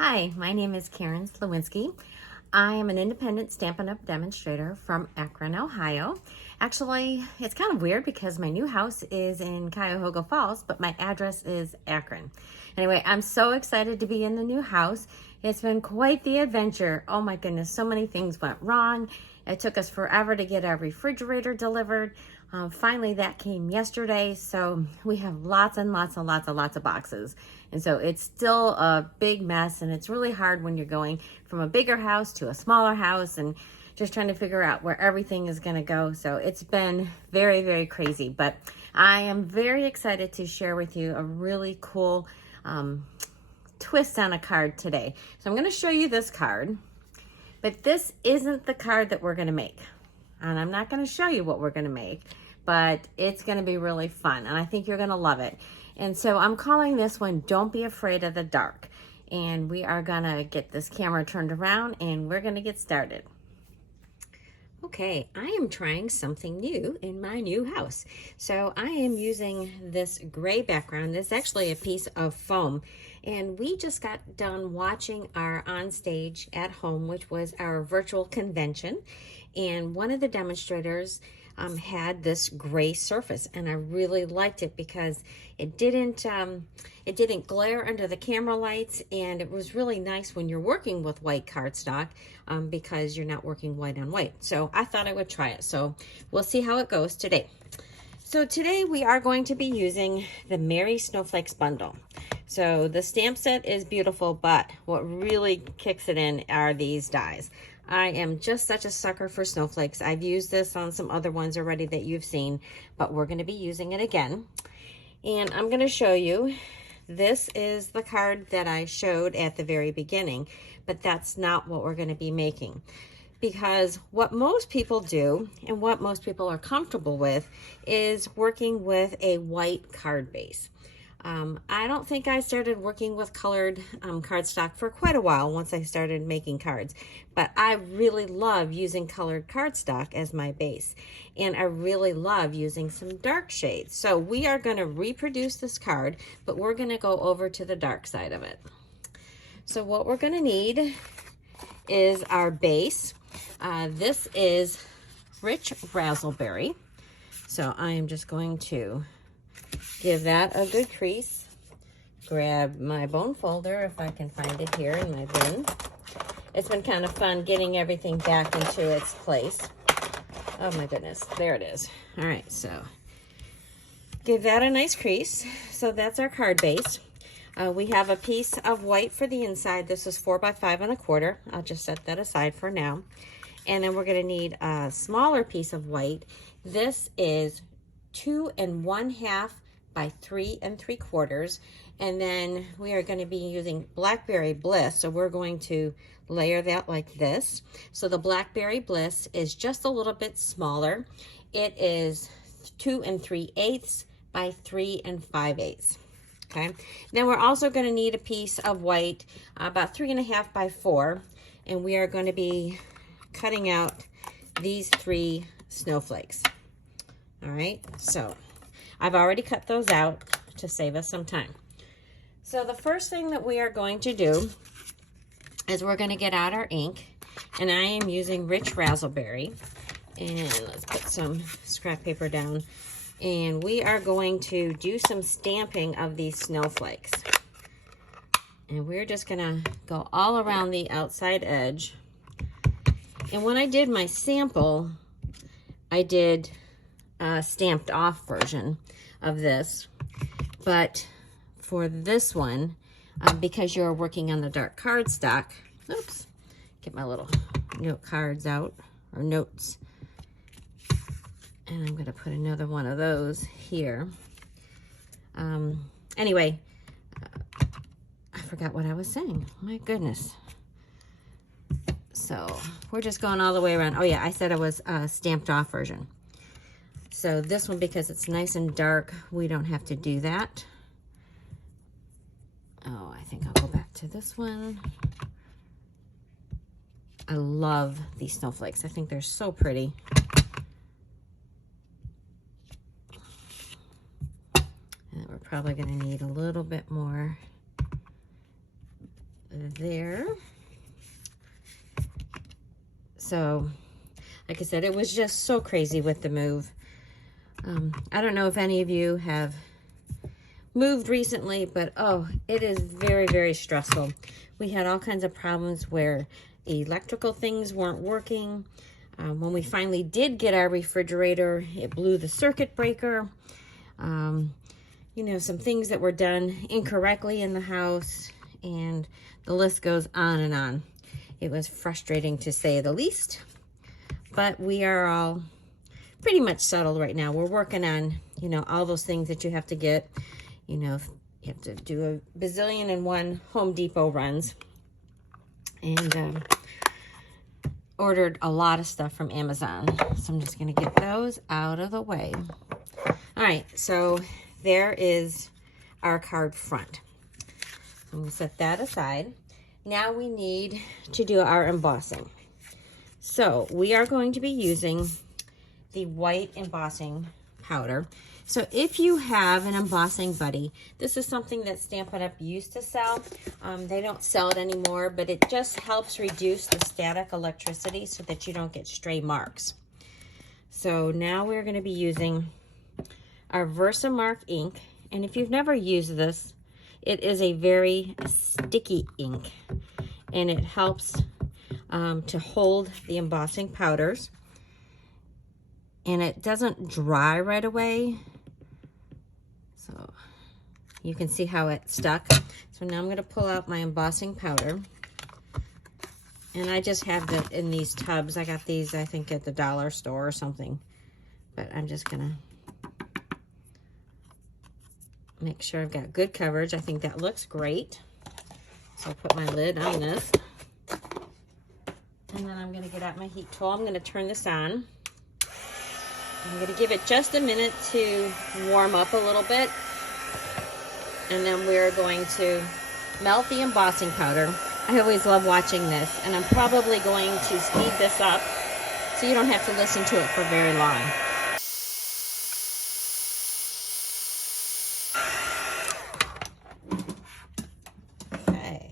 Hi, my name is Karen Sliwinski. I am an independent Stampin' Up demonstrator from Akron, Ohio. Actually, it's kind of weird because my new house is in Cuyahoga Falls, but my address is Akron. Anyway, I'm so excited to be in the new house. It's been quite the adventure. Oh my goodness, so many things went wrong. It took us forever to get our refrigerator delivered. Finally, that came yesterday, so we have lots and lots and lots of boxes. And so it's still a big mess, and it's really hard when you're going from a bigger house to a smaller house and just trying to figure out where everything is going to go. So it's been very, very crazy, but I am very excited to share with you a really cool twist on a card today. So I'm going to show you this card, but this isn't the card that we're going to make. And I'm not going to show you what we're going to make, but it's going to be really fun, and I think you're going to love it. And so I'm calling this one, Don't Be Afraid of the Dark. And we are going to get this camera turned around, and we're going to get started. Okay, I am trying something new in my new house. So I am using this gray background. This is actually a piece of foam. And we just got done watching our onstage at home, which was our virtual convention. And one of the demonstrators had this gray surface, and I really liked it because it didn't glare under the camera lights, and it was really nice when you're working with white cardstock because you're not working white on white. So I thought I would try it. So we'll see how it goes today. So today we are going to be using the Merry Snowflakes bundle. So the stamp set is beautiful, but what really kicks it in are these dies. I am just such a sucker for snowflakes. I've used this on some other ones already that you've seen, but we're going to be using it again. And I'm going to show you, this is the card that I showed at the very beginning, but that's not what we're going to be making. Because what most people do, and what most people are comfortable with, is working with a white card base. I don't think I started working with colored cardstock for quite a while once I started making cards, but I really love using colored cardstock as my base, and I really love using some dark shades. So we are going to reproduce this card, but we're going to go over to the dark side of it. So what we're going to need is our base. This is Rich Razzleberry. So I am just going to give that a good crease. Grab my bone folder if I can find it here in my bin. It's been kind of fun getting everything back into its place. Oh my goodness, there it is. All right, so give that a nice crease. So that's our card base. We have a piece of white for the inside. This is 4 by 5 1/4. I'll just set that aside for now. And then we're going to need a smaller piece of white. This is 2 1/2 by 3 3/4. And then we are going to be using Blackberry Bliss. So we're going to layer that like this. So the Blackberry Bliss is just a little bit smaller. It is 2 3/8 by 3 5/8. Okay. Then we're also going to need a piece of white, about 3 1/2 by 4. And we are going to be cutting out these 3 snowflakes. All right, so I've already cut those out to save us some time. So the first thing that we are going to do is we're going to get out our ink, and I am using Rich Razzleberry. And let's put some scrap paper down, and we are going to do some stamping of these snowflakes. And we're just going to go all around the outside edge. And when I did my sample, I did a stamped off version of this, but for this one, because you're working on the dark cardstock, oops, get my little note cards out, or notes, and I'm going to put another one of those here. Anyway, I forgot what I was saying. My goodness. So we're just going all the way around. Oh yeah, I said it was a stamped off version. So this one, because it's nice and dark, we don't have to do that. Oh, I think I'll go back to this one. I love these snowflakes. I think they're so pretty. And we're probably going to need a little bit more there. So, like I said, it was just so crazy with the move. I don't know if any of you have moved recently, but oh, it is very, very stressful. We had all kinds of problems where electrical things weren't working. When we finally did get our refrigerator, it blew the circuit breaker. You know, some things that were done incorrectly in the house, and the list goes on and on. It was frustrating to say the least, but we are all pretty much settled right now. We're working on, you know, all those things that you have to get. You know, you have to do a bazillion and one Home Depot runs. And ordered a lot of stuff from Amazon. So I'm just going to get those out of the way. All right, so there is our card front. I'm going to set that aside. Now we need to do our embossing. So we are going to be using the white embossing powder. So if you have an embossing buddy, this is something that Stampin' Up used to sell. They don't sell it anymore, but it just helps reduce the static electricity so that you don't get stray marks. So now we're going to be using our Versamark ink. And if you've never used this, it is a very sticky ink. And it helps to hold the embossing powders. And it doesn't dry right away. So you can see how it stuck. So now I'm going to pull out my embossing powder. And I just have it in these tubs. I got these, I think, at the dollar store or something. But I'm just going to make sure I've got good coverage. I think that looks great. So I'll put my lid on this. And then I'm going to get out my heat tool. I'm going to turn this on. I'm going to give it just a minute to warm up a little bit. And then we're going to melt the embossing powder. I always love watching this, and I'm probably going to speed this up so you don't have to listen to it for very long. Okay.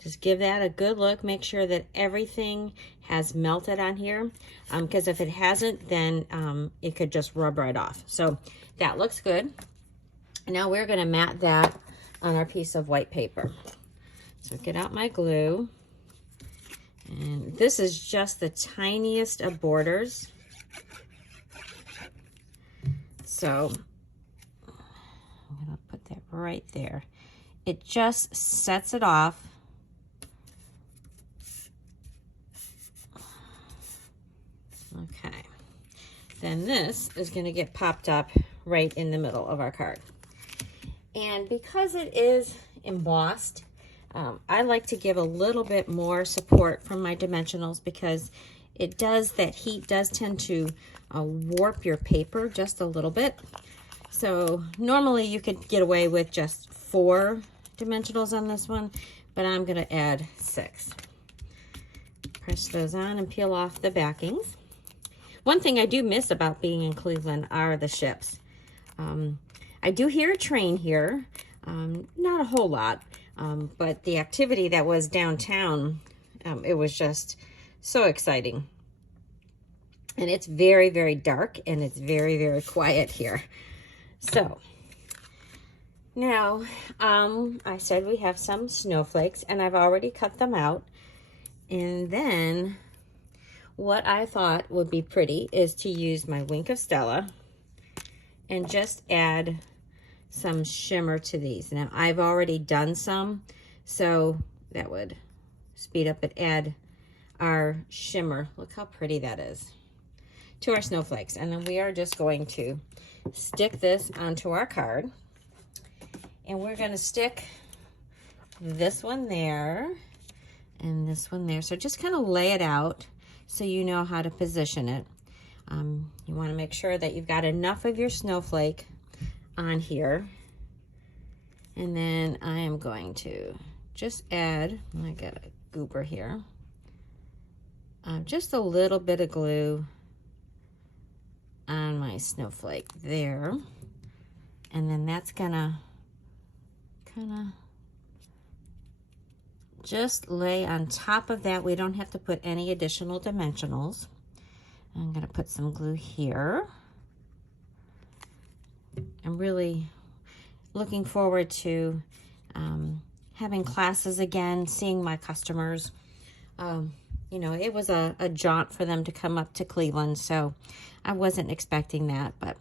Just give that a good look. Make sure that everything has melted on here, because if it hasn't, then it could just rub right off. So that looks good. Now we're going to mat that on our piece of white paper. So get out my glue. And this is just the tiniest of borders. So I'm going to put that right there. It just sets it off. Okay. Then this is going to get popped up right in the middle of our card. And because it is embossed, I like to give a little bit more support from my dimensionals, because it does, that heat does tend to warp your paper just a little bit. So normally you could get away with just 4 dimensionals on this one, but I'm going to add 6. Press those on and peel off the backings. One thing I do miss about being in Cleveland are the ships. I do hear a train here, not a whole lot, but the activity that was downtown, it was just so exciting. And it's very, very dark, and it's very, very quiet here. So now, I said we have some snowflakes, and I've already cut them out. And then what I thought would be pretty is to use my Wink of Stella and just add some shimmer to these. Now, I've already done some, so that would speed up and add our shimmer. Look how pretty that is to our snowflakes. And then we are just going to stick this onto our card. And we're going to stick this one there and this one there. So just kind of lay it out so you know how to position it. You want to make sure that you've got enough of your snowflake on here. And then I am going to just add, I got a goober here, just a little bit of glue on my snowflake there. And then that's gonna kind of just lay on top of that. We don't have to put any additional dimensionals. I'm going to put some glue here. I'm really looking forward to having classes again, seeing my customers. You know, it was a jaunt for them to come up to Cleveland, so I wasn't expecting that. But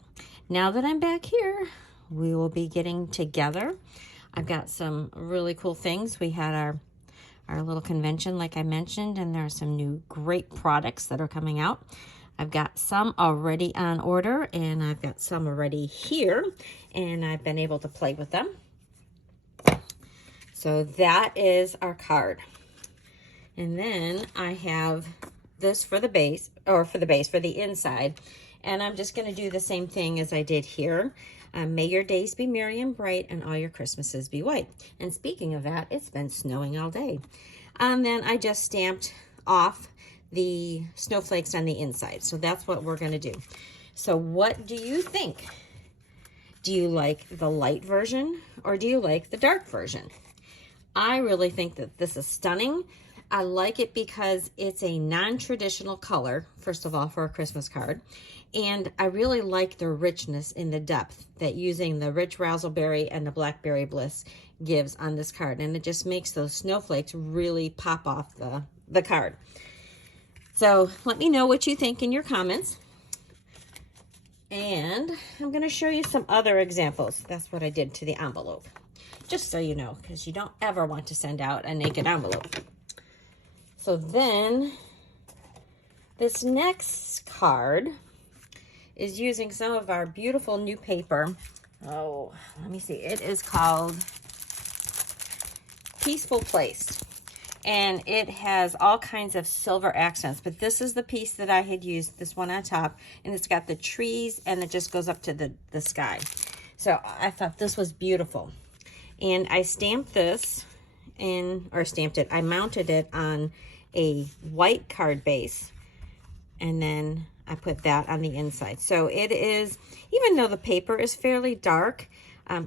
now that I'm back here, we will be getting together. I've got some really cool things. We had our little convention, like I mentioned, and there are some new great products that are coming out. I've got some already on order, and I've got some already here, and I've been able to play with them. So that is our card. And then I have this for the base, for the inside. And I'm just going to do the same thing as I did here. May your days be merry and bright, and all your Christmases be white. And speaking of that, it's been snowing all day. And then I just stamped off the snowflakes on the inside. So that's what we're going to do. So what do you think? Do you like the light version, or do you like the dark version? I really think that this is stunning. I like it because it's a non-traditional color, first of all, for a Christmas card. And I really like the richness in the depth that using the Rich Razzleberry and the Blackberry Bliss gives on this card. And it just makes those snowflakes really pop off the card. So let me know what you think in your comments. And I'm going to show you some other examples. That's what I did to the envelope. Just so you know, because you don't ever want to send out a naked envelope. So then, this next card is using some of our beautiful new paper. Oh, let me see. It is called Peaceful Place. And it has all kinds of silver accents. But this is the piece that I had used, this one on top. And it's got the trees, and it just goes up to the sky. So I thought this was beautiful. And I stamped this I mounted it on a white card base, and then I put that on the inside. So it is, even though the paper is fairly dark,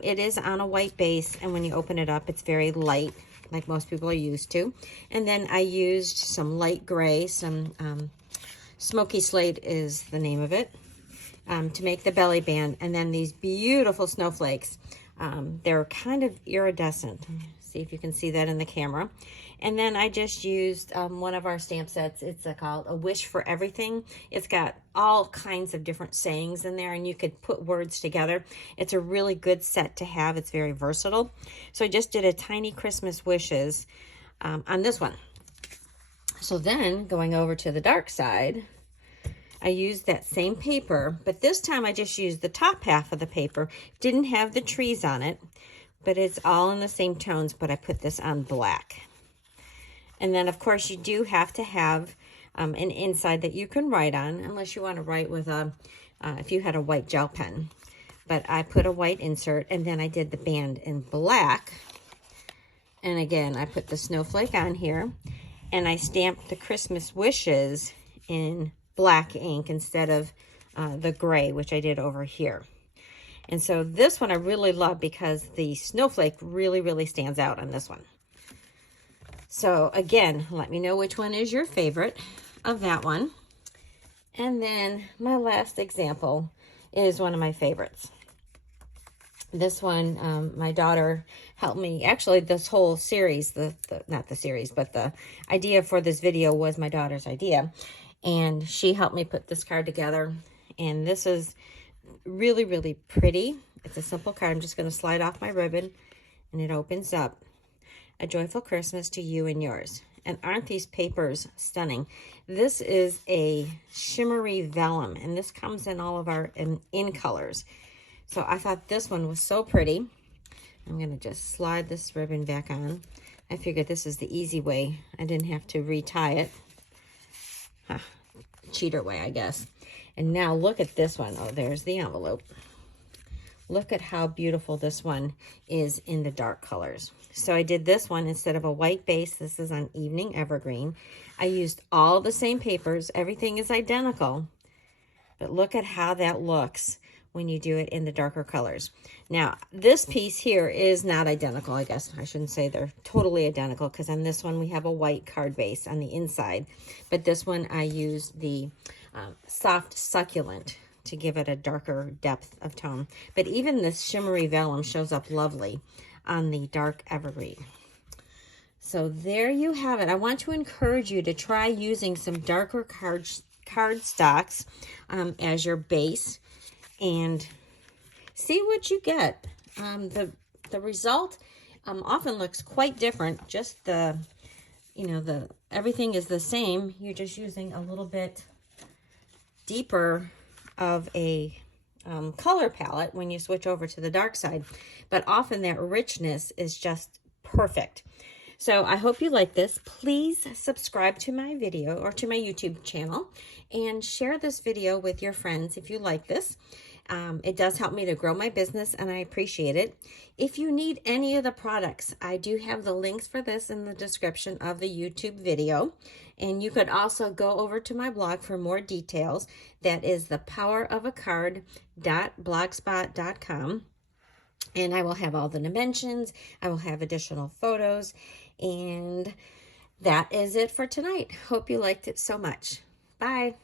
it is on a white base, and when you open it up, it's very light, like most people are used to. And then I used some light gray, some Smoky Slate is the name of it, to make the belly band, and then these beautiful snowflakes. They're kind of iridescent. See if you can see that in the camera. And then I just used one of our stamp sets. It's called A Wish for Everything. It's got all kinds of different sayings in there, and you could put words together. It's a really good set to have. It's very versatile. So I just did a tiny Christmas wishes on this one. So then going over to the dark side, I used that same paper, but this time I just used the top half of the paper. Didn't have the trees on it, but it's all in the same tones, but I put this on black. And then, of course, you do have to have an inside that you can write on, unless you want to write with if you had a white gel pen. But I put a white insert, and then I did the band in black. And again, I put the snowflake on here, and I stamped the Christmas wishes in black ink instead of the gray, which I did over here. And so this one I really love because the snowflake really, really stands out on this one. So again, let me know which one is your favorite of that one. And then my last example is one of my favorites. This one, my daughter helped me. Actually, this whole series, not the series, but the idea for this video was my daughter's idea. And she helped me put this card together. And this is really, really pretty. It's a simple card. I'm just going to slide off my ribbon, and it opens up. A joyful Christmas to you and yours. And aren't these papers stunning? This is a shimmery vellum, and this comes in all of our in colors. So I thought this one was so pretty. I'm going to just slide this ribbon back on. I figured this is the easy way. I didn't have to retie it. Cheater way, I guess. And now look at this one. Oh, there's the envelope. Look at how beautiful this one is in the dark colors. So I did this one instead of a white base. This is on Evening Evergreen. I used all the same papers. Everything is identical. But look at how that looks when you do it in the darker colors. Now, this piece here is not identical. I guess I shouldn't say they're totally identical, because on this one we have a white card base on the inside. But this one I used the soft succulent to give it a darker depth of tone. But even this shimmery vellum shows up lovely on the dark evergreen. So there you have it. I want to encourage you to try using some darker card stocks as your base and see what you get. The result often looks quite different. Just everything is the same. You're just using a little bit deeper of a color palette when you switch over to the dark side. But often that richness is just perfect. So I hope you like this. Please subscribe to my video or to my YouTube channel and share this video with your friends if you like this. It does help me to grow my business and I appreciate it. If you need any of the products, I do have the links for this in the description of the YouTube video. And you could also go over to my blog for more details. That is ThePowerOfACard.blogspot.com. And I will have all the dimensions. I will have additional photos. And that is it for tonight. Hope you liked it so much. Bye.